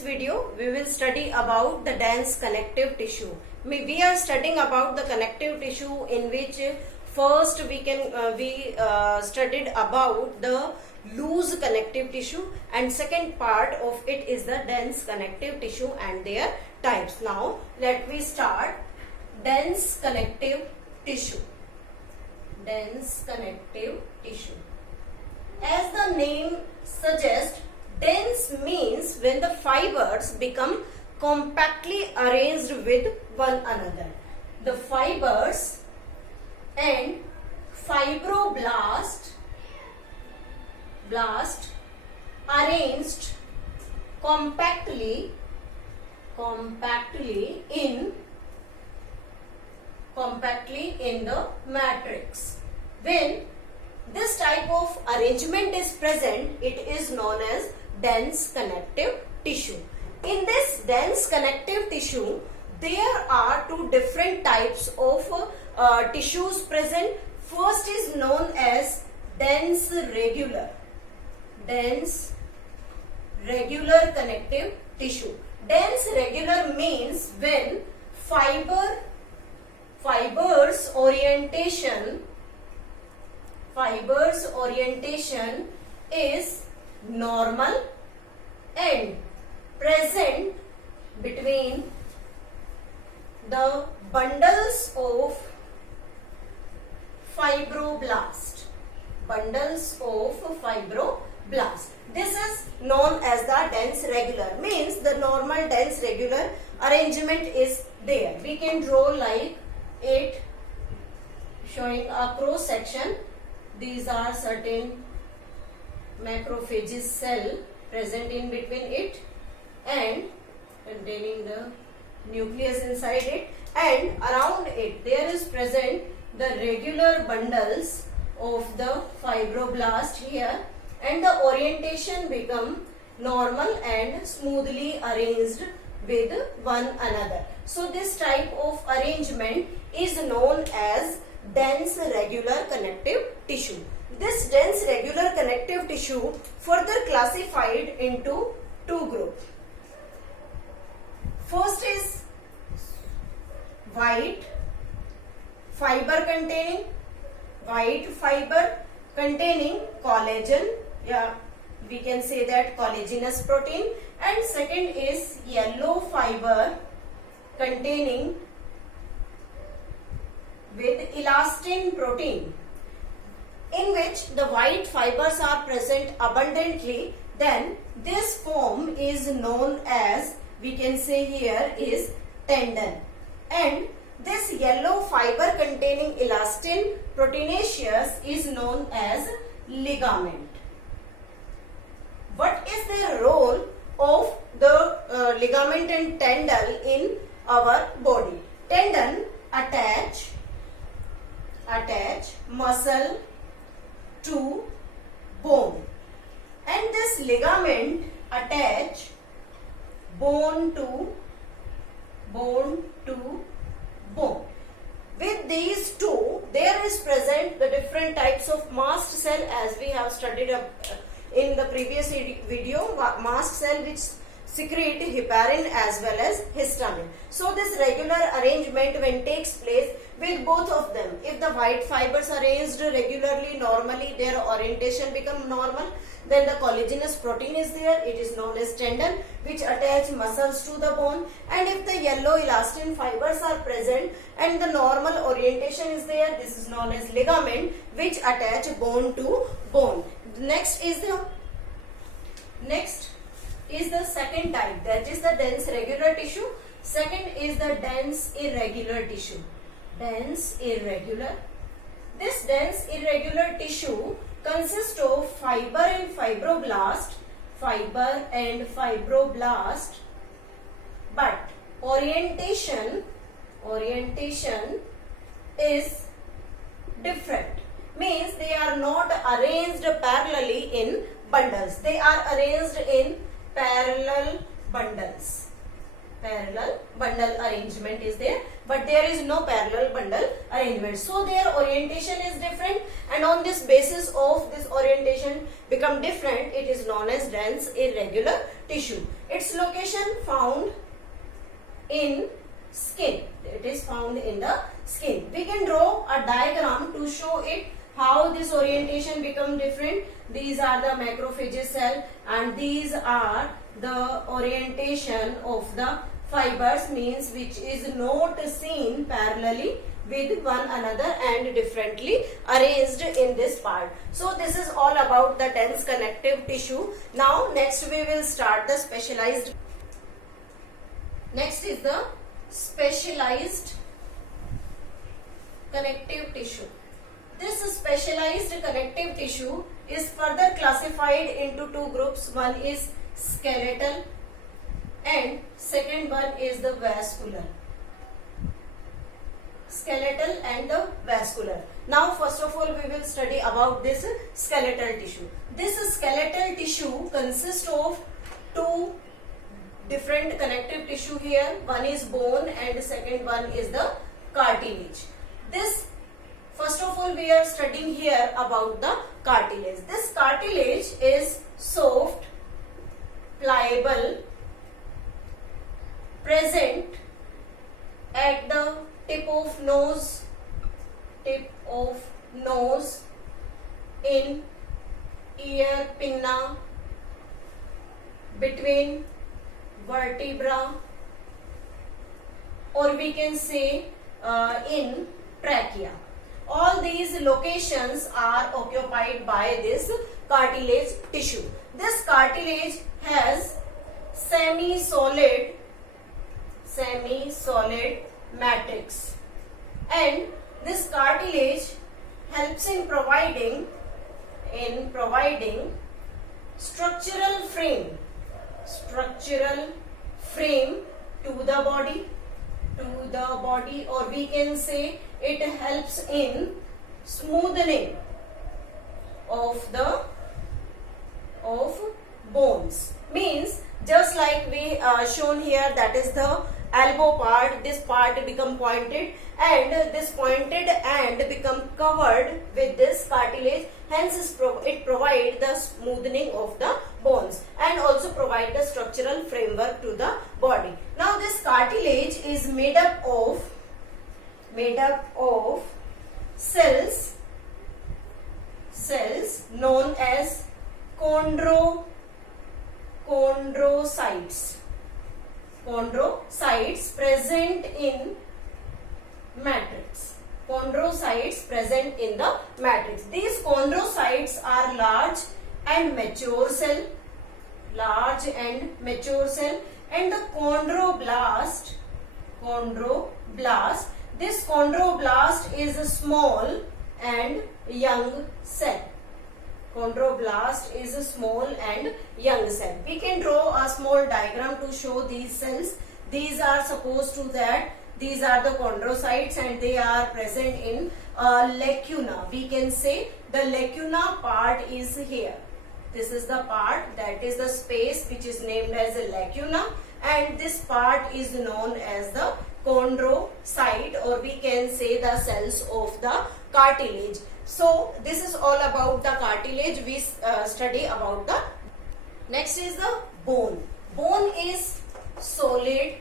Video we will study about the dense connective tissue. We are studying about the connective tissue in which first we studied about the loose connective tissue, and second part of it is the dense connective tissue and their types. Now let me start. Dense connective tissue. Dense connective tissue. As the name suggests, dense means when the fibers become compactly arranged with one another. The fibers and fibroblast arranged compactly in the matrix. When this type of arrangement is present, it is known as dense connective tissue. In this dense connective tissue, there are two different types of tissues present. First is known as dense regular connective tissue. Dense regular means when fibers orientation is normal and present between the bundles of fibroblast. This is known as the dense regular, means the normal dense regular arrangement is there. We can draw like it, showing a cross section. These are certain macrophages cell present in between it and containing the nucleus inside it, and around it there is present the regular bundles of the fibroblast here, and the orientation become normal and smoothly arranged with one another. So this type of arrangement is known as dense regular connective tissue. This dense regular connective tissue further classified into two groups. First is white fiber containing collagen, we can say that collagenous protein, and second is yellow fiber containing with elastin protein, in which the white fibers are present abundantly. Then this form is known as, we can say here, is tendon, and this yellow fiber containing elastin proteinaceous is known as ligament. What is the role of the ligament and tendon in our body? Tendon attach muscle to bone, and this ligament attach bone to bone. With these two, there is present the different types of mast cell, as we have studied in the previous video. Mast cell which secrete heparin as well as histamine. So this regular arrangement when takes place with both of them, if the white fibers arranged regularly, normally, their orientation become normal, then the collagenous protein is there, it is known as tendon, which attach muscles to the bone. And if the yellow elastin fibers are present and the normal orientation is there, this is known as ligament, which attach bone to bone. Next is the second type, that is the dense regular tissue. Second is the dense irregular tissue. Dense irregular. This dense irregular tissue consists of fiber and fibroblast, but orientation is different. Means they are not arranged parallelly in bundles. They are arranged in parallel bundles. Parallel bundle arrangement is there, but there is no parallel bundle arrangement. So their orientation is different, and on this basis of this orientation become different, it is known as dense irregular tissue. Its location found in skin. It is found in the skin. We can draw a diagram to show it how this orientation become different. These are the macrophage cell and these are the orientation of the fibers, means which is not seen parallelly with one another and differently arranged in this part. So this is all about the dense connective tissue. Now next we will start the specialized. Next is the specialized connective tissue. This specialized connective tissue is further classified into two groups. One is skeletal and second one is the vascular. Skeletal and the vascular. Now first of all we will study about this skeletal tissue. This skeletal tissue consists of two different connective tissue here. One is bone and second one is the cartilage. This, first of all we are studying here about the cartilage. This cartilage is soft, pliable, present at the tip of nose, in ear pinna, between vertebra, or we can say in trachea. All these locations are occupied by this cartilage tissue. This cartilage has semi-solid matrix, and this cartilage helps in providing structural frame to the body, or we can say it helps in smoothing of bones. Means just like we shown here, that is the elbow part. This part become pointed and this pointed and become covered with this cartilage. Hence it provide the smoothing of the bones and also provide the structural framework to the body. Now this cartilage is made up of cells known as chondrocytes present in matrix. Chondrocytes present in the matrix. These chondrocytes are large and mature cell, and the chondroblast. This chondroblast is a small and young cell. Chondroblast is a small and young cell. We can draw a small diagram to show these cells. These are supposed to that these are the chondrocytes and they are present in lacuna. We can say the lacuna part is here. This is the part, that is the space which is named as a lacuna, and this part is known as the chondrocyte, or we can say the cells of the cartilage. So this is all about the cartilage. We study about the next is the bone. Bone is solid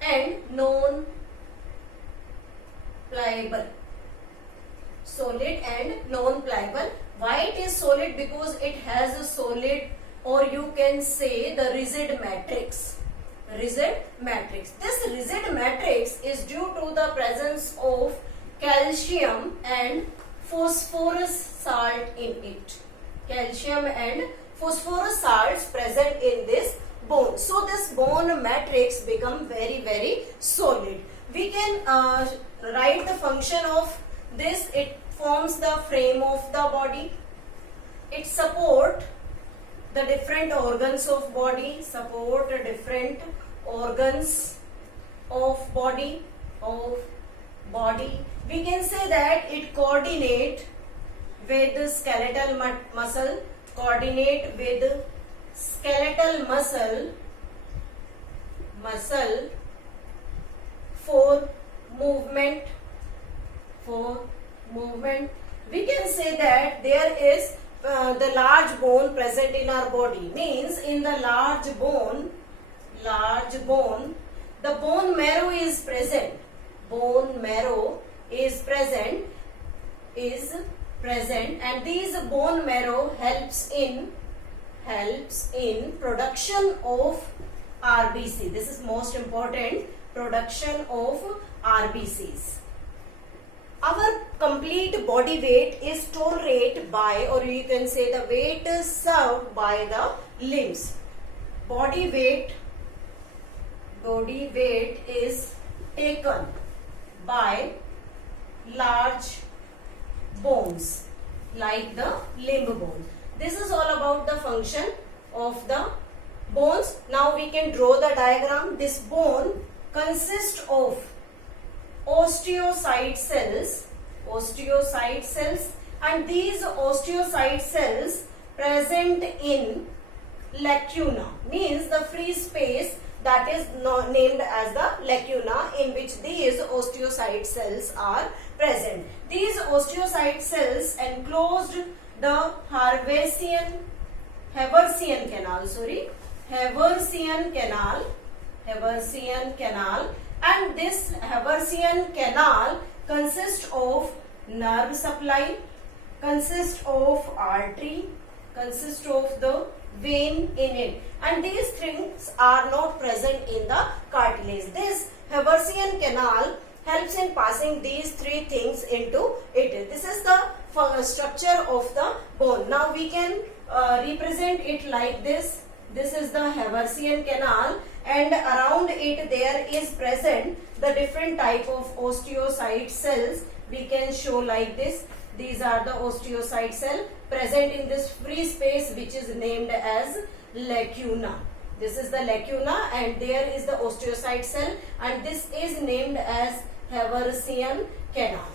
and non-pliable. Why it is solid? Because it has a solid, or you can say the rigid matrix. This rigid matrix is due to the presence of calcium and phosphorus salt in it. Calcium and phosphorus salts present in this bone. So this bone matrix become very, very solid. We can write the function of this. It forms the frame of the body. It support the different organs of body. We can say that it coordinate with the skeletal muscle. For movement. We can say that there is the large bone present in our body. Means in the large bone large bone, the bone marrow is present. Bone marrow is present, and these bone marrow helps in production of RBC. This is most important, production of RBCs. Our complete body weight is tolerated by, or you can say the weight is served by the limbs. Body weight is taken by large bones like the limb bone. This is all about the function of the bones. Now we can draw the diagram. This bone consists of osteocyte cells, and these osteocyte cells present in lacuna, means the free space that is named as the lacuna, in which these osteocyte cells are present. These osteocyte cells enclosed the Haversian canal, and this Haversian canal consists of nerve supply, consists of artery, consists of the vein in it, and these things are not present in the cartilage. This Haversian canal helps in passing these three things into it. This is the structure of the bone. Now we can represent it like this. This is the Haversian canal, and around it there is present the different type of osteocyte cells. We can show like this. These are the osteocyte cell present in this free space, which is named as lacuna. This is the lacuna, and there is the osteocyte cell, and this is named as Haversian canal.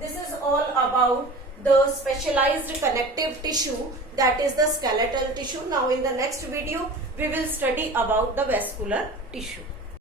This is all about the specialized connective tissue, that is the skeletal tissue. Now in the next video we will study about the vascular tissue.